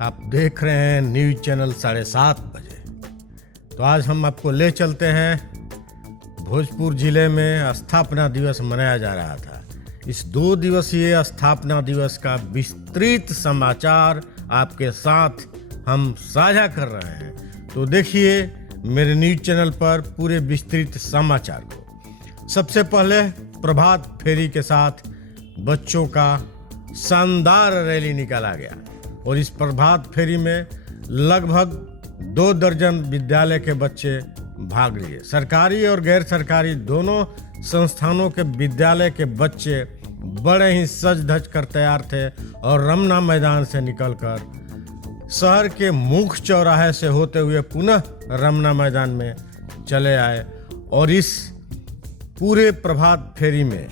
आप देख रहे हैं न्यूज चैनल 7:30 बजे। तो आज हम आपको ले चलते हैं भोजपुर जिले में स्थापना दिवस मनाया जा रहा था। इस 2 दिवसीय स्थापना दिवस का विस्तृत समाचार आपके साथ हम साझा कर रहे हैं। तो देखिए मेरे न्यूज चैनल पर पूरे विस्तृत समाचार को। सबसे पहले प्रभात फेरी के साथ बच्चों का शानदार रैली निकाला गया और इस प्रभात फेरी में लगभग 2 दर्जन विद्यालय के बच्चे भाग लिए। सरकारी और गैर सरकारी दोनों संस्थानों के विद्यालय के बच्चे बड़े ही सज धज कर तैयार थे और रमना मैदान से निकलकर शहर के मुख्य चौराहे से होते हुए पुनः रमना मैदान में चले आए और इस पूरे प्रभात फेरी में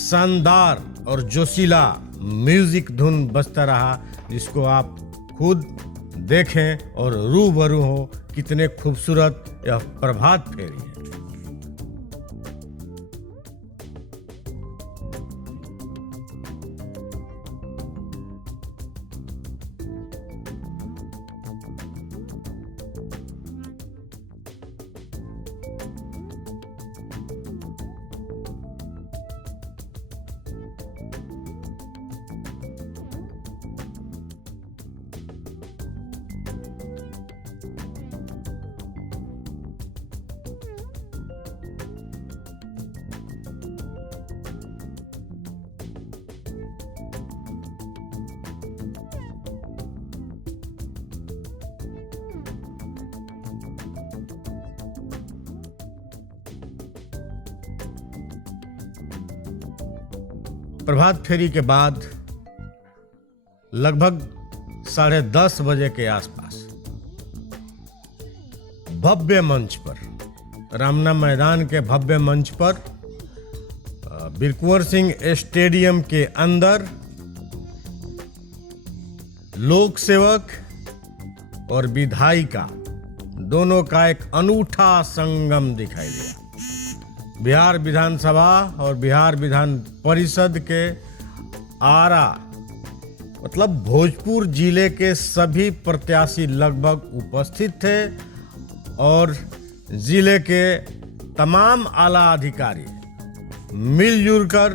शानदार और जोशीला म्यूजिक धुन बजता रहा, जिसको आप खुद देखें और रूबरू हो कितने खूबसूरत यह प्रभात फेरी है। प्रभात फेरी के बाद लगभग 10:30 बजे के आसपास भव्य मंच पर, रामना मैदान के भव्य मंच पर वीर कुंवर सिंह स्टेडियम के अंदर लोक सेवक और विधायिका दोनों का एक अनूठा संगम दिखाई दिया। बिहार विधानसभा और बिहार विधान परिषद के आरा मतलब भोजपुर जिले के सभी प्रत्याशी लगभग उपस्थित थे और जिले के तमाम आला अधिकारी मिलजुल कर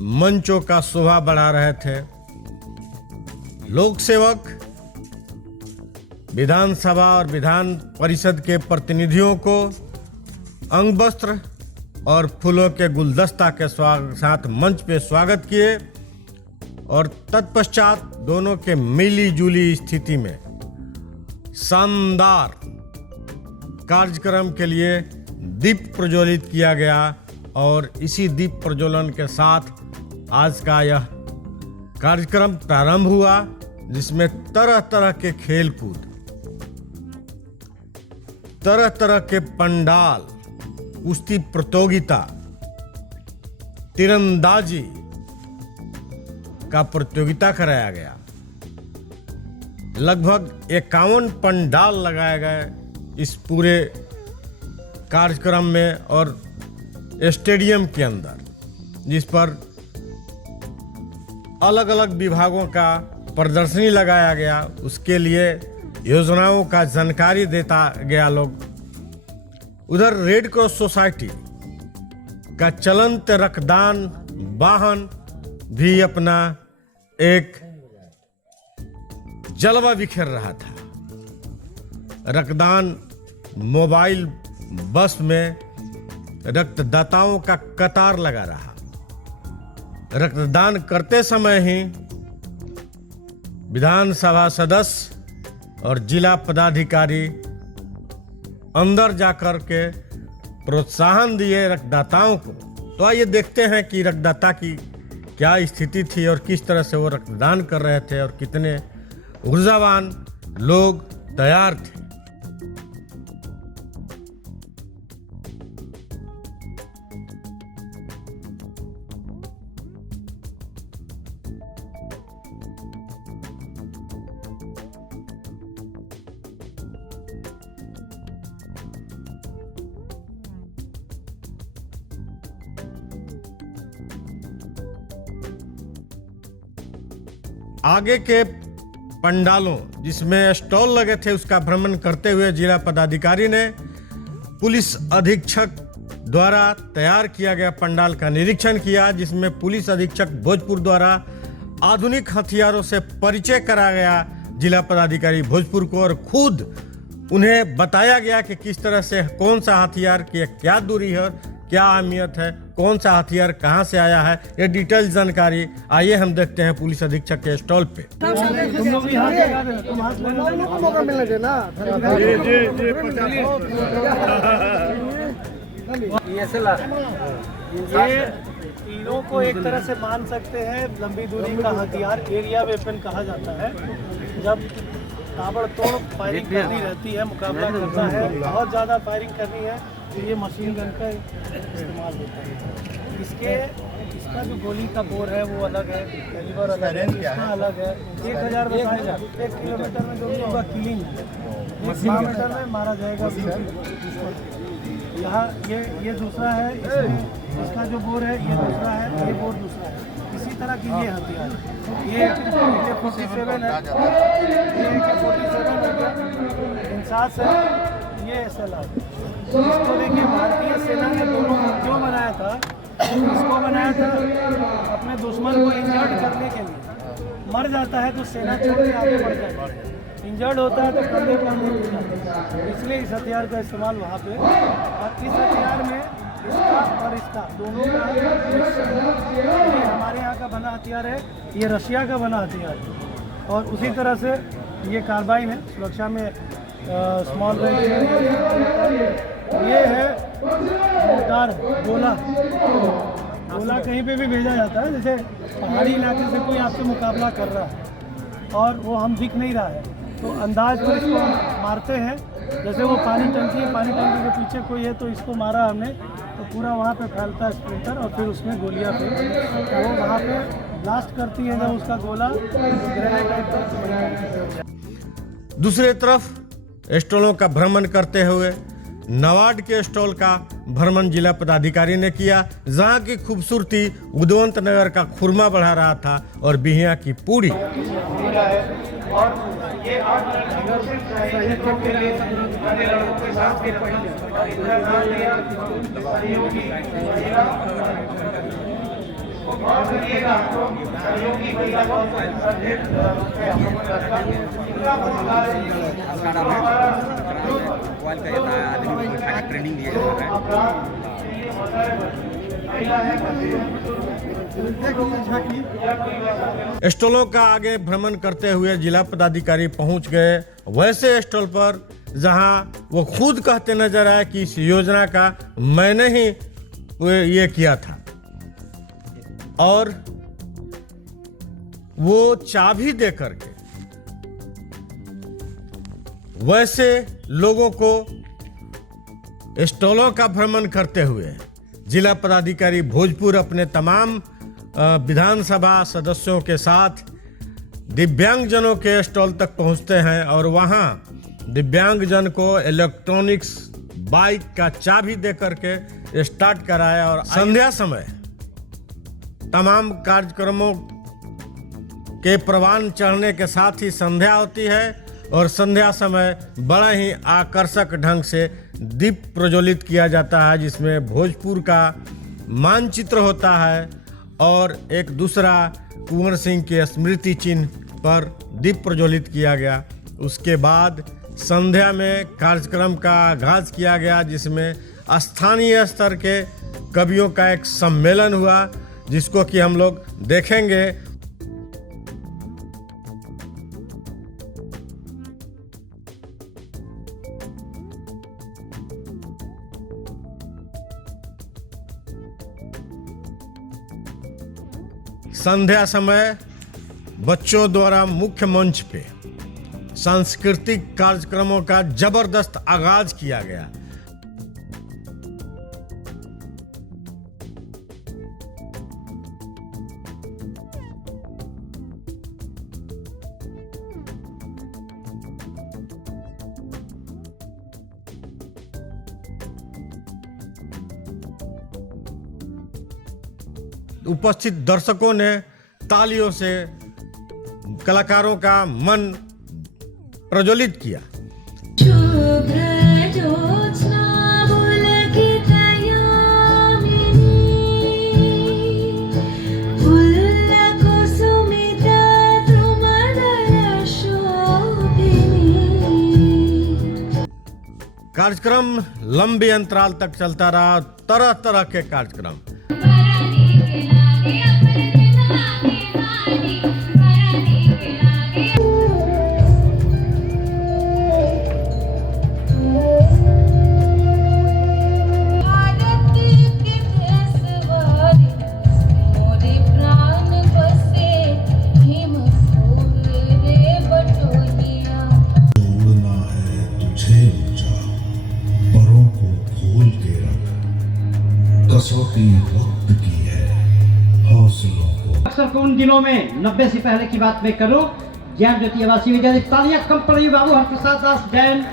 मंचों का शोभा बढ़ा रहे थे। लोक सेवक विधानसभा और विधान परिषद के प्रतिनिधियों को अंग वस्त्र और फूलों के गुलदस्ता के साथ मंच पे स्वागत किए और तत्पश्चात दोनों के मिली जुली स्थिति में शानदार कार्यक्रम के लिए दीप प्रज्वलित किया गया और इसी दीप प्रज्वलन के साथ आज का यह कार्यक्रम प्रारंभ हुआ, जिसमें तरह तरह के खेलकूद, तरह तरह के पंडाल, कुश्ती प्रतियोगिता, तीरंदाजी का प्रतियोगिता कराया गया। लगभग 51 पंडाल लगाए गए इस पूरे कार्यक्रम में और स्टेडियम के अंदर, जिस पर अलग अलग विभागों का प्रदर्शनी लगाया गया। उसके लिए योजनाओं का जानकारी देता गया लोग। उधर रेड क्रॉस सोसाइटी का चलंत रक्तदान वाहन भी अपना एक जलवा बिखेर रहा था। रक्तदान मोबाइल बस में रक्तदाताओं का कतार लगा रहा। रक्तदान करते समय ही विधानसभा सदस्य और जिला पदाधिकारी अंदर जाकर के प्रोत्साहन दिए रक्तदाताओं को। तो आइए देखते हैं कि रक्तदाता की क्या स्थिति थी और किस तरह से वो रक्तदान कर रहे थे और कितने ऊर्जावान लोग तैयार थे। आगे के पंडालों जिसमें स्टॉल लगे थे उसका भ्रमण करते हुए जिला पदाधिकारी ने पुलिस अधीक्षक द्वारा तैयार किया गया पंडाल का निरीक्षण किया, जिसमें पुलिस अधीक्षक भोजपुर द्वारा आधुनिक हथियारों से परिचय कराया गया जिला पदाधिकारी भोजपुर को, और खुद उन्हें बताया गया कि किस तरह से कौन सा हथियार की क्या दूरी है, क्या अहमियत है, कौन सा हथियार कहां से आया है, ये डिटेल जानकारी आइए हम देखते हैं पुलिस अधीक्षक के स्टॉल पे। ये तीनों को एक तरह से मान सकते हैं लंबी दूरी का हथियार, एरिया वेपन कहा जाता है। जब ताबड़तोड़ फायरिंग करनी रहती है, मुकाबला करना है, बहुत ज़्यादा फायरिंग करनी है, तो ये मशीन गन का इस्तेमाल होता है। इसका जो गोली का बोर है वो अलग है, कैलिबर अलग है, इसका अलग है। 1000 बताएगा, 1 किलोमीटर में जो भी होगा किलिंग है, 1 किलोमीटर में मारा जाएगा। यहाँ ये दूसरा है, इसका जो बोर है ये दूसरा है, ये बोर दूसरा है। इसी तरह की ये हथियार, ये AK-47 है, ये AK-47 हो गया, इंसास है, ये SLR। इसको देखिए भारतीय सेना ने दोनों को क्यों बनाया था? इसको बनाया था अपने दुश्मन को इंजर्ड करने के लिए। मर जाता है तो सेना छोड़ के आगे बढ़ जाता है, इंजर्ड होता है तो कंधे पर नहीं गिर जाता, इसलिए इस हथियार का इस्तेमाल वहाँ पे। और इस हथियार में इसका और इसका दोनों का ये हमारे यहाँ का बना हथियार है, ये रशिया का बना हथियार है। और उसी तरह से ये कार्बाइन है, सुरक्षा में स्मॉल रेंज है। ये है मोटार गोला कहीं पे भी भेजा जाता है, जैसे पहाड़ी इलाके से कोई आपसे मुकाबला कर रहा है और वो हम दिख नहीं रहा है, तो अंदाज पर इसको मारते हैं। जैसे वो पानी टंकी के पीछे कोई है तो इसको मारा हमने तो पूरा वहाँ पे फैलता है स्प्लिंटर, और फिर उसमें गोलियाँ फिर वो वहाँ पे ब्लास्ट करती है जब उसका गोला ग्रेनेड टाइप का। दूसरी तरफ स्टॉलों का भ्रमण करते हुए नवाड के स्टॉल का भ्रमण जिला पदाधिकारी ने किया, जहां की खूबसूरती उदवंत नगर का खुरमा बढ़ा रहा था और बिहिया की पूरी। ट्रेनिंग दिया जा रहा है। स्टॉलों का आगे भ्रमण करते हुए जिला पदाधिकारी पहुंच गए वैसे स्टॉल पर जहां वो खुद कहते नजर आए कि इस योजना का मैंने ही ये किया था, और वो चाबी दे करके वैसे लोगों को स्टॉलों का भ्रमण करते हुए जिला पदाधिकारी भोजपुर अपने तमाम विधानसभा सदस्यों के साथ दिव्यांगजनों के स्टॉल तक पहुंचते हैं और वहां दिव्यांगजन को इलेक्ट्रॉनिक्स बाइक का चाबी दे करके स्टार्ट कराया। और संध्या समय तमाम कार्यक्रमों के प्रवान चढ़ने के साथ ही संध्या होती है और संध्या समय बड़ा ही आकर्षक ढंग से दीप प्रज्वलित किया जाता है, जिसमें भोजपुर का मानचित्र होता है और एक दूसरा कुंवर सिंह के स्मृति चिन्ह पर दीप प्रज्वलित किया गया। उसके बाद संध्या में कार्यक्रम का आगाज किया गया, जिसमें स्थानीय स्तर के कवियों का एक सम्मेलन हुआ, जिसको कि हम लोग देखेंगे। संध्या समय बच्चों द्वारा मुख्य मंच पे सांस्कृतिक कार्यक्रमों का जबरदस्त आगाज किया गया। उपस्थित दर्शकों ने तालियों से कलाकारों का मन प्रज्वलित किया। कार्यक्रम लंबे अंतराल तक चलता रहा, तरह तरह के कार्यक्रम। कसौटी वक्त की है हौसलों को। अक्सर को उन दिनों में 90 से पहले की बात मैं करूं, ज्ञान ज्योति आवासीय विद्यालय तालियां कम पड़ी बाबू हरप्रसाद दास जैन।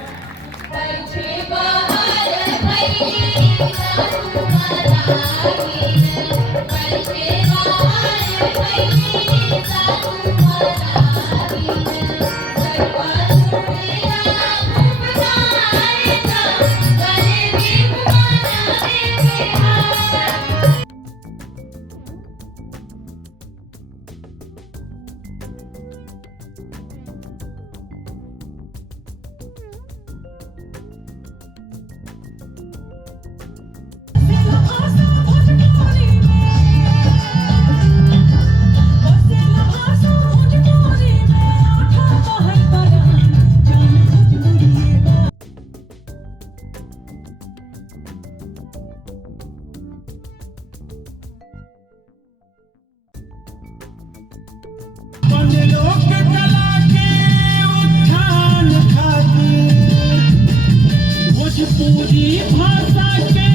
भोजपुरी भाषा के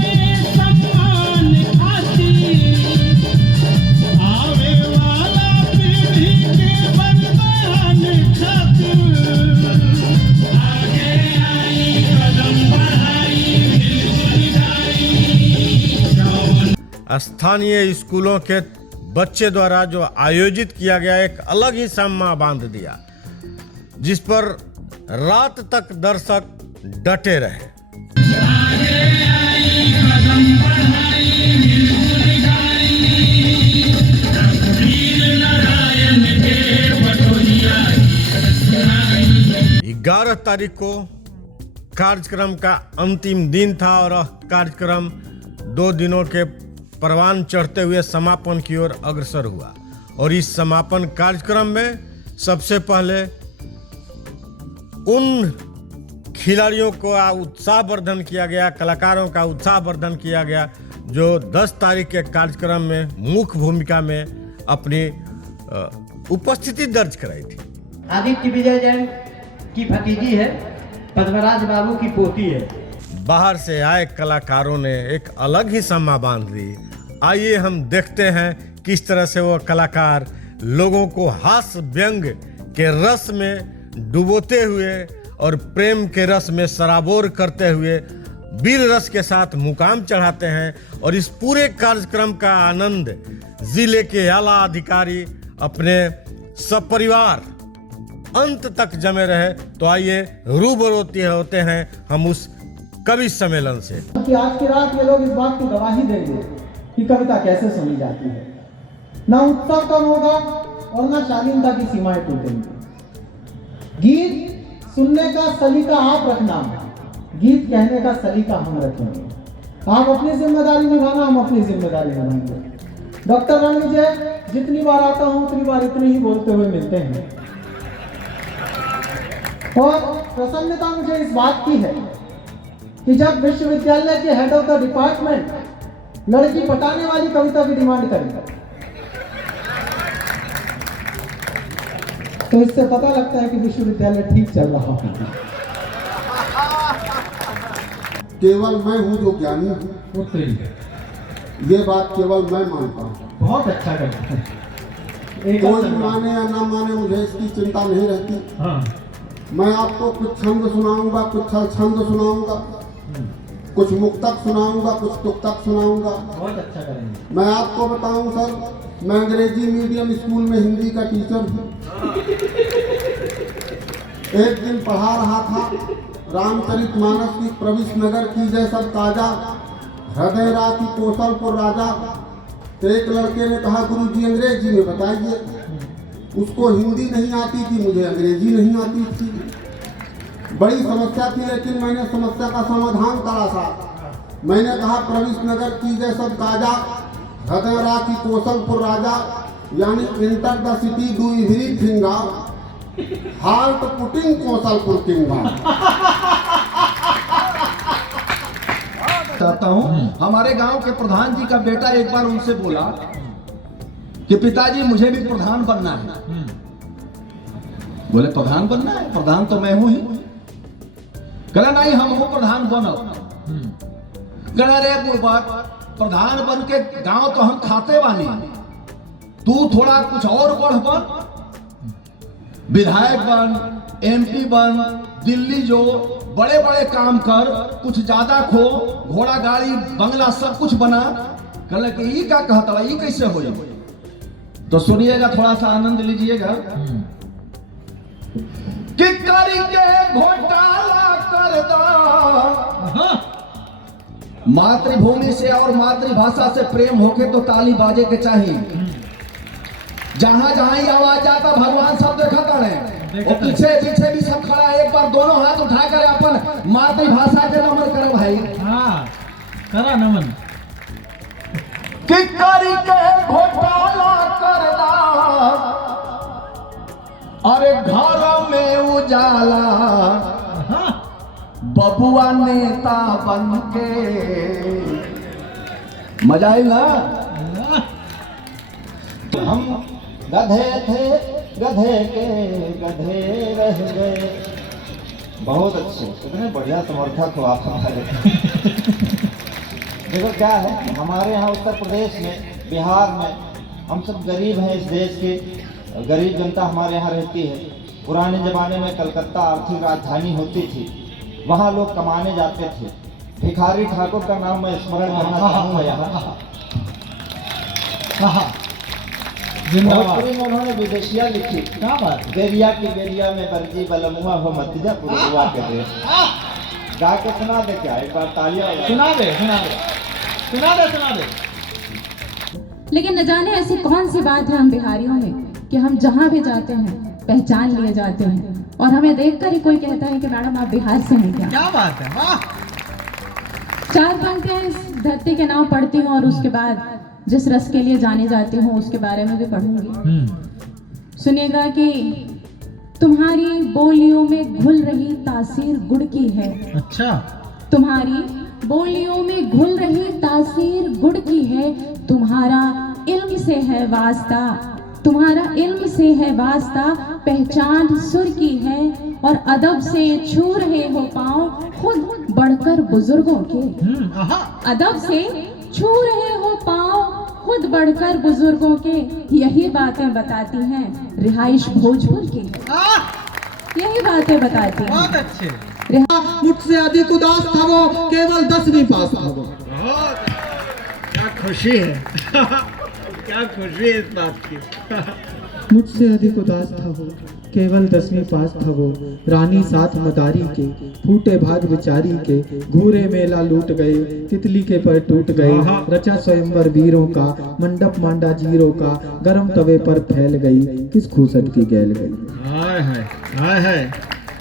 सम्मान खातिर आवे वाला पीढ़ी के बलिदान खातिर आगे आई कदम बढ़ाई मिलजुल गाई। स्थानीय स्कूलों के बच्चे द्वारा जो आयोजित किया गया एक अलग ही सम्मा बांध दिया, जिस पर रात तक दर्शक डटे रहे। ग्यारह तारीख को कार्यक्रम का अंतिम दिन था और कार्यक्रम 2 दिनों के परवान चढ़ते हुए समापन की ओर अग्रसर हुआ। और इस समापन कार्यक्रम में सबसे पहले उन खिलाड़ियों का उत्साहवर्धन किया गया, कलाकारों का उत्साहवर्धन किया गया जो 10 तारीख के कार्यक्रम में मुख्य भूमिका में अपनी उपस्थिति दर्ज कराई थी। आदित्य विजय जैन की भतीजी है, पद्मराज बाबू की पोती है। बाहर से आए कलाकारों ने एक अलग ही सम्मा बांध दी। आइए हम देखते हैं किस तरह से वो कलाकार लोगों को हास्य व्यंग के रस में डुबोते हुए और प्रेम के रस में सराबोर करते हुए वीर रस के साथ मुकाम चढ़ाते हैं। और इस पूरे कार्यक्रम का आनंद जिले के आला अधिकारी अपने सपरिवार अंत तक जमे रहे। तो आइए रूबरू होते हैं हम उस कवि सम्मेलन से। कि आज की रात ये लोग इस बात की गवाही देंगे कि कविता कैसे सुनी जाती है। ना उत्सव कम होगा और ना शालीनता की सीमाएं टूटेंगी। गीत सुनने का सलीका आप रखना, गीत कहने का सलीका हम रखेंगे। आप अपनी जिम्मेदारी निभाना, हम अपनी जिम्मेदारी निभाएंगे। डॉक्टर रणविजय जितनी बार आता हूं उतनी बार इतनी ही बोलते हुए मिलते हैं। और प्रसन्नता मुझे इस बात की है कि जब विश्वविद्यालय के हेड ऑफ द डिपार्टमेंट लड़की पटाने वाली कविता की डिमांड करें तो इससे पता लगता है कि विश्वविद्यालय ठीक चल रहा है। केवल मैं हूँ जो ज्ञानी हूँ, ये बात केवल मैं मानता हूँ। बहुत अच्छा करते हैं। कोई माने या ना माने मुझे इसकी चिंता नहीं रहती। हाँ। मैं आपको कुछ छंद सुनाऊंगा, कुछ छंद सुनाऊंगा, कुछ मुक्तक सुनाऊंगा, कुछ तुक्तक सुनाऊंगा। बहुत अच्छा करेंगे। मैं आपको बताऊं सर, मैं अंग्रेजी मीडियम स्कूल में हिंदी का टीचर हूँ। एक दिन पढ़ा रहा था रामचरितमानस की प्रविष्ट नगर की जय सब ताजा, हृदय राखी कौशलपुर राजा। तो एक लड़के ने कहा गुरुजी अंग्रेजी में बताइए। उसको हिंदी नहीं आती थी, मुझे अंग्रेजी नहीं आती थी। बड़ी समस्या थी, लेकिन मैंने समस्या का समाधान तलाशा। मैंने कहा प्रविष्ट नगर की जय सब ताजा, हृदय राखी कौशलपुर राजा, यानी enter the city do everything, heart putting Kaushalpur किंगा। चाहता हूँ हमारे गांव के प्रधान जी का बेटा एक बार उनसे बोला कि पिताजी मुझे भी प्रधान बनना है। बोले प्रधान बनना है? प्रधान तो मैं हूं ही। कहना नहीं हम हो प्रधान बनो। कहना रे बुढ़बा प्रधान बन के गांव तो हम खाते वाली, तू थोड़ा कुछ और बढ़ बन, विधायक बन, एमपी बन, दिल्ली जो बड़े बड़े काम कर, कुछ ज्यादा खो, घोड़ा गाड़ी बंगला सब कुछ बना। कहले कि ये क्या कहता है, ये कैसे हो जाए? तो सुनिएगा, थोड़ा सा आनंद लीजिएगा। कि करके घोटाला कर दो, मातृभूमि से और मातृभाषा से प्रेम होके तो ताली बाजे के चाहिए। जहां जहां ही आवाज आता भगवान सब देखता रहे, और पीछे पीछे भी सब खड़ा है। एक बार दोनों हाथ उठाकर अपन मातृभाषा के नमन करो भाई। हाँ करा नमन। कि करके घोटाला कर दा, अरे घर में उजाला, बबुआ नेता बन के। मजा आई ना? तो हम गधे थे, गधे के गधे रह गए। बहुत अच्छे, कितने बढ़िया समर्थक हो आप हमारे। देखो क्या है, हमारे यहाँ उत्तर प्रदेश में, बिहार में हम सब गरीब हैं। इस देश के गरीब जनता हमारे यहाँ रहती है। पुराने ज़माने में कलकत्ता आर्थिक राजधानी होती थी, वहाँ लोग कमाने जाते थे। भिखारी ठाकुर का नाम मैं स्मरण करना चाहूँगा यहाँ। भोजपुरी में उन्होंने विदेशिया लिखी। क्या बात? बेरिया की बेरिया में बरजी बलमुआ हो मतिजा पुरुआ के दे। गा के सुना दे क्या? एक बार तालियां सुना दे, सुना दे, सुना दे, सुना दे। लेकिन न जाने ऐसी कौन सी बात है हम बिहारियों में कि हम जहाँ भी जाते हैं पहचान लिए जाते हैं, और हमें देखकर ही कोई कहता है कि मैडम आप बिहार से हैं क्या? क्या बात है, वाह। 4 पंक्तियां इस धरती के नाम पढ़ती हूँ, और उसके बाद जिस रस के लिए जानी जाती हूँ उसके बारे में भी पढ़ूंगी। सुनिएगा कि तुम्हारी बोलियों में घुल रही तासीर गुड़ की है। अच्छा। तुम्हारी बोलियों में घुल रही तासीर गुड़ की है, तुम्हारा इल्म से है वास्ता, तुम्हारा इल्म से है वास्ता, पहचान सुर की है, और अदब से छू रहे हो पाँव खुद बढ़कर बुजुर्गों के। अदब से छू रहे हो पाँव खुद बढ़कर बुजुर्गों के, यही बातें बताती हैं रिहाइश भोजपुर की, यही बातें बताती हैं। बहुत अच्छे। मुझसे अधिक उदास था वो, केवल 10वीं पास था वो। क्या खुशी है। क्या खुशी है इस बात की। मुझसे अधिक उदास था वो, केवल 10वीं पास था वो। रानी साथ मदारी के, फूटे भाग बिचारी के, घूरे मेला लूट गए, तितली के पर टूट गए। रचा स्वयंवर वीरों का, मंडप मांडा जीरों का, गरम तवे पर फैल गई, किस खूसट की गैल गई। हाय हाय, हाय हाय।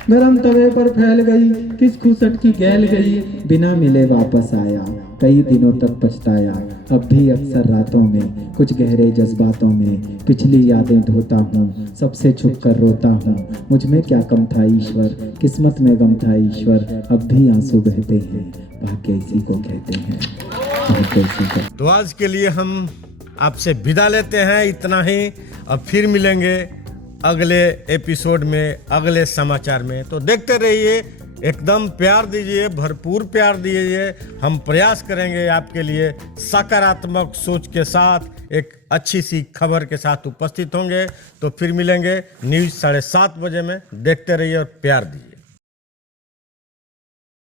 गरम तवे पर फैल गई, किस खूसट की गैल गई, बिना मिले वापस आया, कई दिनों तक पछताया। अब भी अक्सर रातों में, कुछ गहरे जज्बातों में, पिछली यादें ढोता हूँ, सबसे छुप कर रोता हूँ। मुझ में क्या कम था ईश्वर, किस्मत में गम था ईश्वर, अब भी आंसू बहते हैं, भाग्य इसी को कहते हैं, भाग्य इसी को। तो आज के लिए हम आपसे विदा लेते हैं, इतना ही। अब फिर मिलेंगे अगले एपिसोड में, अगले समाचार में। तो देखते रहिए, एकदम प्यार दीजिए, भरपूर प्यार दीजिए। हम प्रयास करेंगे आपके लिए सकारात्मक सोच के साथ एक अच्छी सी खबर के साथ उपस्थित होंगे। तो फिर मिलेंगे न्यूज़ 7:30 बजे में। देखते रहिए और प्यार दीजिए।